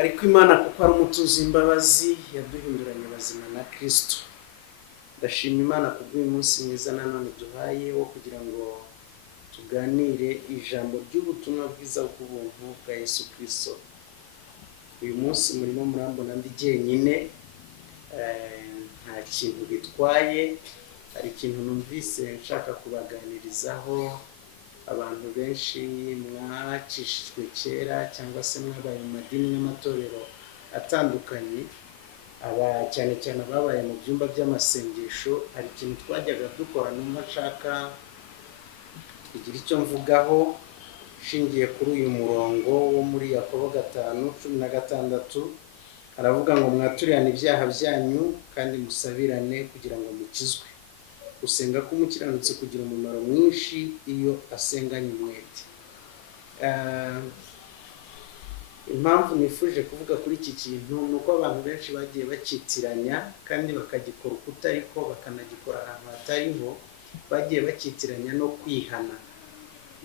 ariko Imana kuko ari umutuzo imbabazi yaduhinduranye bazima na Kristo. Ndashima Imana kubw'uyu munsi mwiza nanone duhaye wo kugira ngo tuganire ijambo ry'ubutumwa bwiza bw'ubuntu bwa Yesu Kristo. Uyu munsi murimo murambona ndi jyenyine, nta kintu bitwaye, hari ikintu numvise nshaka kubaganirizaho. Abantu benshi mwacishijwe kera cyangwa se mwabaye mu madini n'amatorero atandukanye, cyane cyane ababaye mu byumba by'amasengesho, hari ikintu twajyaga dukora numva nshaka kugira icyo mvugaho shingiye kuri uyu murongo wo muri Yakobo 5:16. Aravuga ngo mwaturirane ibyaha byanyu kandi musabirane kugira ngo mukizwe. Gusenga k'umukiranutsi kugira umumaro mwinshi iyo asenganye umwete. Impamvu nifuje kuvuga kuri iki kintu ni uko abantu benshi bagiye bacitiranya kandi bakagikora uko utariko, bakanagikora ahantu hatariho, bagiye bacitiranya no kwihana.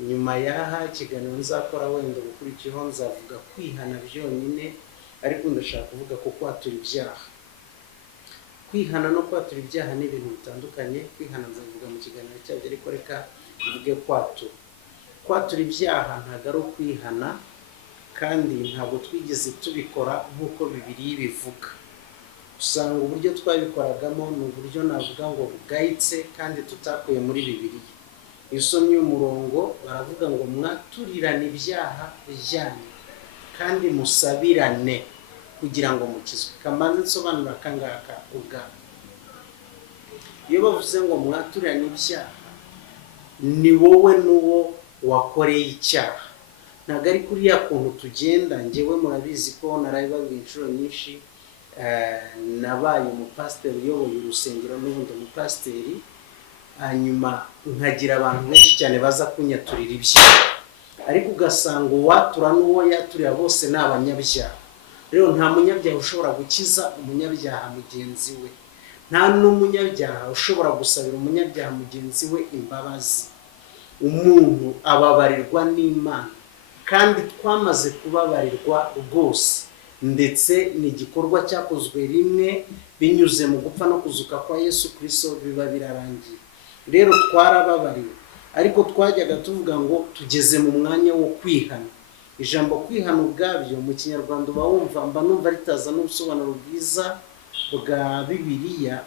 Nyuma y'aha ikiganiro nzakora wenda gukurikiyeho nzavuga kwihana byonyine, ariko ndashaka kuvuga ko kwatura ibyaha. Kwihana no kwatura ibyaha ni ibintu bitandukanye. Kwihana nzavuga mu kiganiro cyabyo, ariko reka mvuge kwatura. Kwatura ibyaha ntabwo ari ukwihana, kandi ntabwo twigeze tubikora nk'uko Bibiliya bivuga. Usanga uburyo twabikoragamo ni uburyo navuga ngo bugayitse kandi tutakuye muri Bibiliya. Iyo usomye umurongo baravuga ngo mwaturirane ibyaha byanyu kandi musabirane kugira ngo mukizwe. Kamanze nsobanura kangaka ubwabo. Iyo bavuze ngo mwaturirane ibyaha, ni wowe n'uwo wakoreye icyaha. Ntabwo ari kuriya kuntu tugenda. Njyewe murabizi ko narabibabwiye inshuro nyinshi, nabaye umupasiteri uyoboye urusengero, n'ubundi umupasiteri, hanyuma nkagira abantu benshi cyane baza kunyaturira ibyaha, ariko ugasanga uwatura n'uwo yaturira bose ni abanyabyaha. Rero nta munyabyaha ushobora gukiza umunyabyaha mugenzi we, nta n'umunyabyaha ushobora gusabira umunyabyaha mugenzi we imbabazi. Umuntu ababarirwa n'Imana, kandi twamaze kubabarirwa rwose, ndetse ni igikorwa cyakozwe rimwe binyuze mu gupfa no kuzuka kwa Yesu Kristo, biba birarangiye. Rero twarababariwe, ariko twajyaga tuvuga ngo tugeze mu mwanya wo kwihana. Ijambo kwihana ubwabyo mu Kinyarwanda uba wumva, mba numva ritaza n'ubusobanuro bwiza bwa Bibiliya,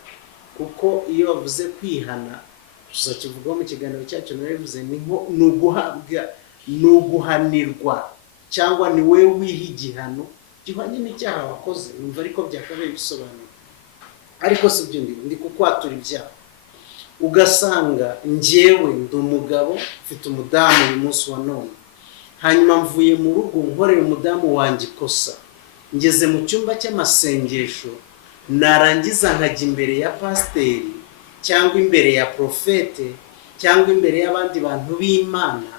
kuko iyo bavuze kwihana, tuzakivugaho mu kiganiro cyacu, narabivuze, ni uguhabwa, ni uguhanirwa, cyangwa ni we wiha igihano gihwanye n'icyaha wakoze. Numva ariko byakabaye bisobanura, ariko si byo ndi kukwatura ibyaha. Ugasanga njyewe ndi umugabo, mfite umudamu uyu munsi wa none, hanyuma mvuye mu rugo nkorera umudamu wanjye ikosa, ngeze mu cyumba cy'amasengesho, narangiza nkajya imbere ya pasiteri cyangwa imbere ya profete cyangwa imbere y'abandi bantu b'Imana,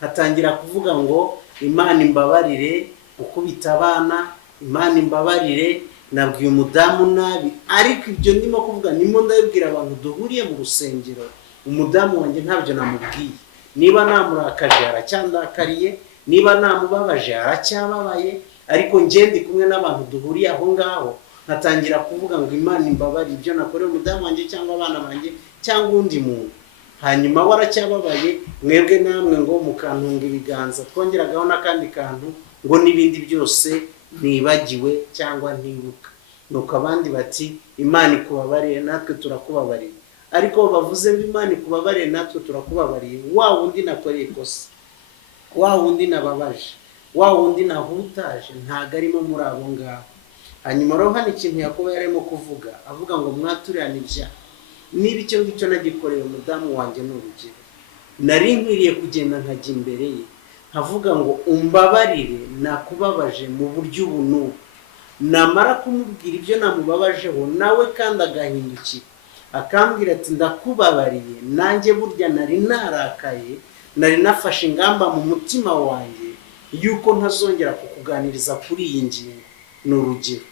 hatangira kuvuga ngo Imana imbabarire gukubita abana, Imana imbabarire nabwiye umudamu nabi. Ariko ibyo ndimo kuvuga nimo ndabibwira abantu duhuriye mu rusengero, umudamu wanjye ntabyo namubwiye. Niba namurakaje aracyandakariye, niba namubabaje aracyababaye, ariko njye ndi kumwe n'abantu duhuriye aho ngaho, nkatangira kuvuga ngo Imana imbabarire ibyo nakoreye umudamu wanjye cyangwa abana banjye cyangwa undi muntu. Hanyuma waracyababaye, mwebwe namwe ngo mukantunga ibiganza. Twongeragaho n'akandi kantu ngo n'ibindi byose ntibagiwe cyangwa ntibuka. Nuko abandi bati Imana ikubabarire, natwe turakubabariye. Ariko bavuze ngo Imana ikubabarire natwe turakubabariye, wa wundi nakoreye ikosa, wa wundi nababaje, wa wundi nahutaje, ntago arimo muri abo ngabo. Hanyuma rero hano ikintu Yakobo yarimo kuvuga, avuga ngo mwaturirane ibyaha. Niba icyo ngicyo nagikoreye umudamu wanjye n'urugero, nari nkwiriye kugenda nkajya imbere ye nkavuga ngo umbabarire, nakubabaje mu buryo ubu n'ubu. Namara kumubwira ibyo namubabajeho, nawe kandi agahindukira akambwira ati ndakubabariye, nanjye burya nari narakaye, nari nafashe ingamba mu mutima wanjye yuko ntazongera kukuganiriza kuri iyi ngingo, n'urugero.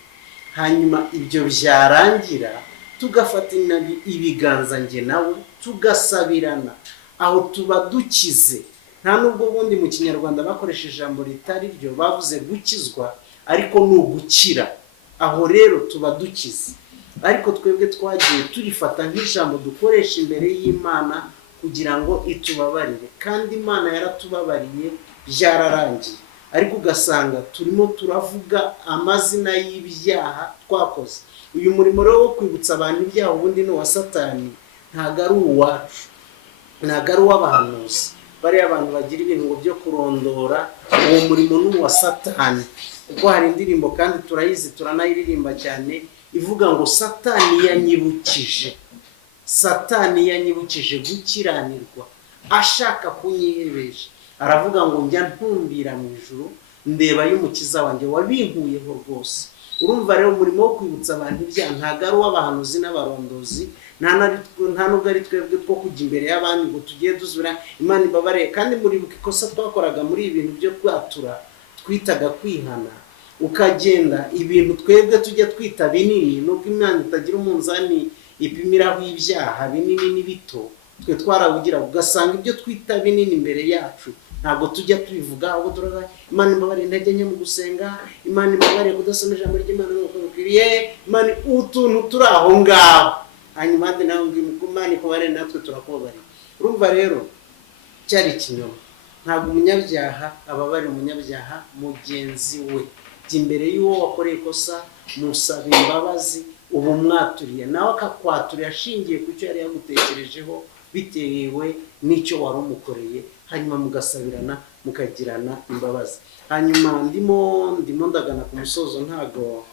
Hanyuma ibyo byarangira, tugafatana ibiganza njye nawe, tugasabirana, aho tuba dukize. Nta nubwo ubundi mu Kinyarwanda bakoresheje ijambo ritari ryo, bavuze gukizwa, ariko ni ugukira. Aho rero tuba dukize, ariko twebwe twagiye turifata nk'ijambo dukoresha imbere y'Imana kugira ngo itubabarire, kandi Imana yaratubabariye byararangiye, ariko ugasanga turimo turavuga amazina y'ibyaha twakoze. Uyu murimo rero wo kwibutsa abantu ibyaha ubundi ni uwa Satani, ntabwo ari uwacu, ntabwo ari uw'abahanuzi. Bariya abantu bagira ibintu byo kurondora, uwo murimo ni uwa Satani. Kuko hari indirimbo kandi turayizi turanayiririmba cyane ivuga ngo Satani yanyibukije gukiranirwa, ashaka kunyihebesha. Aravuga ngo njya ntumbira mu ijuru ndeba y'umukiza wanjye wabinkuyeho rwose. Urumva rero umurimo wo kwibutsa abantu ibyaha ntabwo ari uw'abahanuzi n'abarondozi, nta nubwo ari twebwe two kujya imbere y'abandi ngo tugiye duzura Imana ibabarire. Kandi muribuka ikosa twakoraga muri ibi bintu byo kwatura twitaga kwihana, ukagenda ibintu twebwe tujya twita binini, nubwo Imana itagira umunzani ipimiraho ibyaha binini n'ibito, twe twarawugira, ugasanga ibyo twita binini imbere yacu ntabwo tujya tubivuga. ahubwo turaga Imana ibabarire intege nke mu gusenga, Imana ibabarire kudasoma ijambo ry'Imana nk'uko bikwiriye, Imana utuntu turi aho ngaho, hanyuma nawe ngo Imana ikubarire natwe turakubabariye. Urumva rero cyari ikinyoma. Ntabwo umunyabyaha ababarira umunyabyaha mugenzi we. Jya imbere y'uwo wakoreye ikosa, musaba imbabazi, ubu mwaturiye, nawe akakwaturira ashingiye ku cyo yari yagutekerejeho bitewe n'icyo wari umukoreye, hanyuma mugasabirana mukagirana imbabazi. Hanyuma ndimo ndagana ku musozo, ntago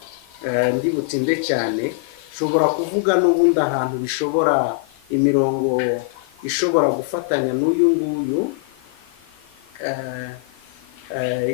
ndi butinde cyane. Ushobora kuvuga n'ubundi ahantu bishobora imirongo ishobora gufatanya n'uyu nguyu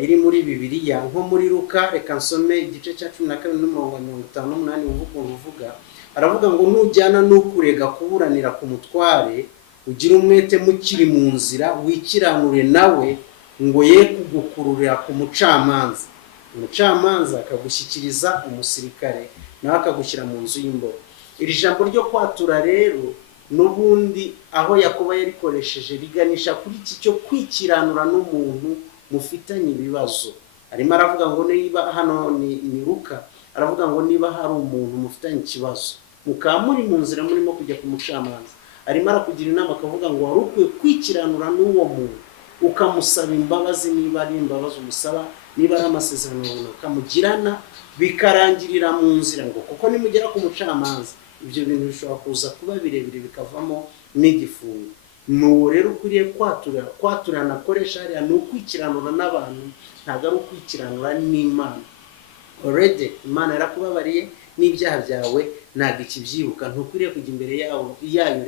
iri muri Bibiliya, nko muri Luka. Reka nsome igice cya 12:58 uvuga, aravuga ngo nujyana n'ukurega kuburanira ku mutware, ugira umwete mukiri mu nzira, wikiranure nawe ngo ye kugukururira ku mucamanza. Umucamanza akagushyikiriza umusirikare, nawe akagushyira mu nzu y'imbohe. Iri jambo ryo kwatura rero n'ubundi aho Yakobo yarikoresheje riganisha kuri iki cyo kwikiranura n'umuntu mufitanye ibibazo. Arimo aravuga ngo niba hano ni Luka, aravuga ngo niba hari umuntu mufitanye ikibazo mukaba muri mu nzira murimo kujya ku mucamanza, arimo arakugira inama akavuga ngo wari ukwiye kwikiranura n'uwo muntu, ukamusaba imbabazi niba ari imbabazi umusaba, niba ari amasezerano ukamugirana, bikarangirira mu nzira. ngo kuko nimugera ku mucamanza ibyo bintu bishobora kuza kuba birebire bikavamo n'igifungo. N'uwo rero ukwiriye kwaturana akoresha hariya ni ukwikiranura n'abantu, ntabwo ari ukwikiranura n'Imana. Already Imana yarakubabariye n'ibyaha byawe ntabwo ikibyibuka, ntukwiriye kujya imbere yayo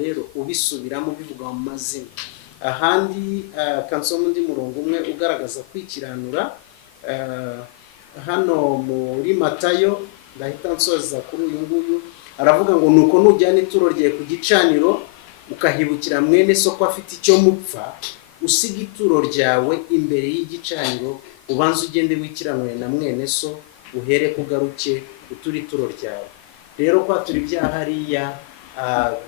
rero ubisubiramo bivuga mu mazina. Ahandi kansoma undi murongo umwe ugaragaza kwikiranura, hano muri Matayo, ndahita nsoza kuri uyu nguyu. Aravuga ngo nuko nujyana ituro rye ku gicaniro ukahibukira mwene so ko afite icyo mupfa, usiga ituro ryawe imbere y'igicaniro, ubanza ugende wikiranure na mwene so, uhere kugaruke utura ituro ryawe. Rero kwatura ibyaha hariya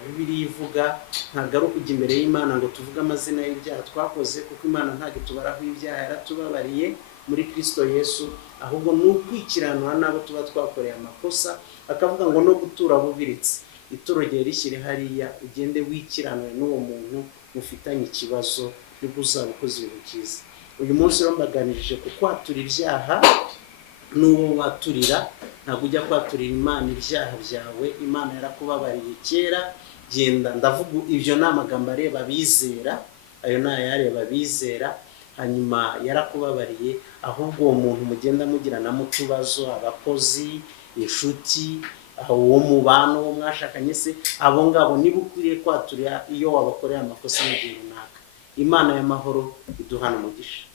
Bibiliya ivuga ntabwo ari ukujya imbere y'Imana ngo tuvuge amazina y'ibyaha twakoze, kuko Imana ntabwo itubaraho ibyaha, yaratubabariye muri Kristo Yesu. Ahubwo ni ukwikiranura n'abo tuba twakoreye amakosa, akavuga ngo no gutura bubiritse, ituro rye rishyire hariya, ugende wikiranure n'uwo muntu mufitanye ikibazo, nibwo uzaba ukoze ibintu byiza. Uyu munsi rero mbaganirije ku kwatura ibyaha n'uwo waturira. Ntabwo ujya kwaturira Imana ibyaha byawe, Imana yarakubabariye kera. Genda, ndavuga ibyo ni amagambo areba abizera, ayo ni ayareba abizera, hanyuma yarakubabariye. Ahubwo uwo muntu mugenda mugiranamo utubazo, abakozi, inshuti, uwo mubano wo mwashakanye se, abo ngabo niba ukwiriye kwaturira iyo wabakoreye amakosa mu gihe runaka. Imana y'amahoro iduhana umugisha.